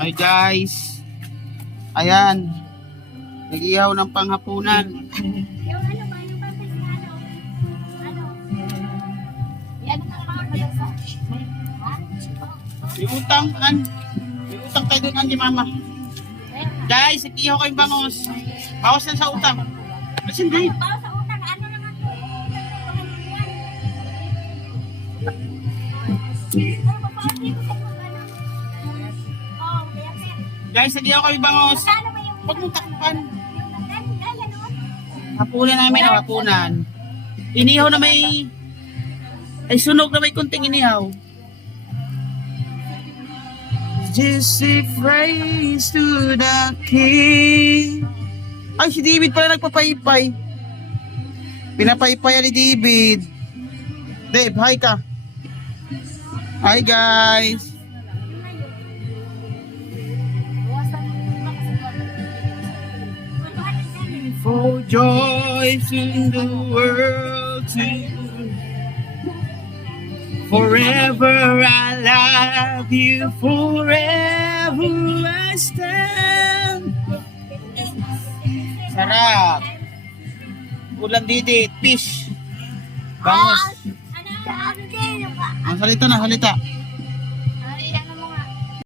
Hi guys. Ayan. Nag-ihaw ng panghapunan. Yung ano ba, yung pantay na ano? Ano? Yan ang mga malasa. May utang tayo doon ni mama. Guys, nag-ihaw kayong bangos. Bawas lang sa utang. Kasi hindi. Bawa sa utang, ano naman to? Guys, nag-ihaw kayong bangos. Magkano ba yung Huwag mong takpan. gaya noon? Hapunan namin, hapunan. Inihaw na may... Ay, sunog na may kunting inihaw. Just a praise to the King. Ay, si David pala nagpapaypay. Pinapaypay ni David. Dave, hi ka. Hi guys. For joys in the world to forever I love you, forever I stand. Sarap. Ulam didit, fish. Bangos. Ano? Ang salita na, salita.